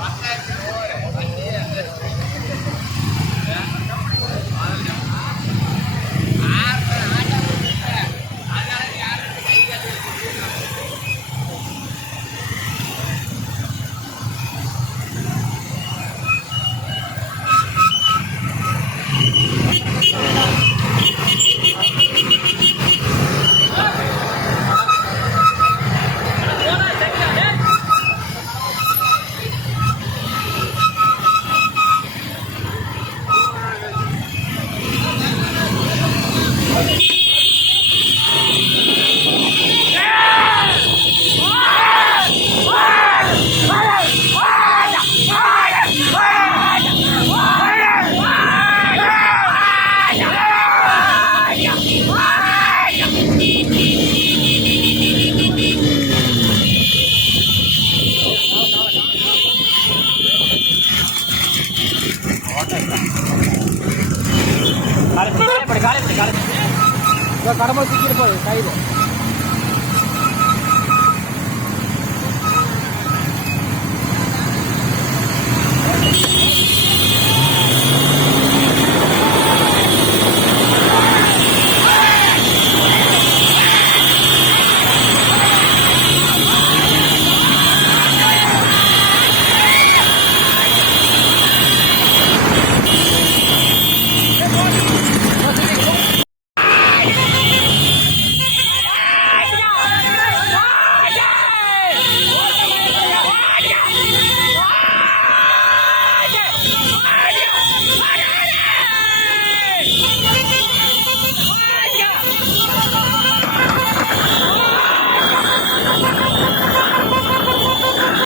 Até de novo. கடம்பு தூக்கிட்டு போகுது கைது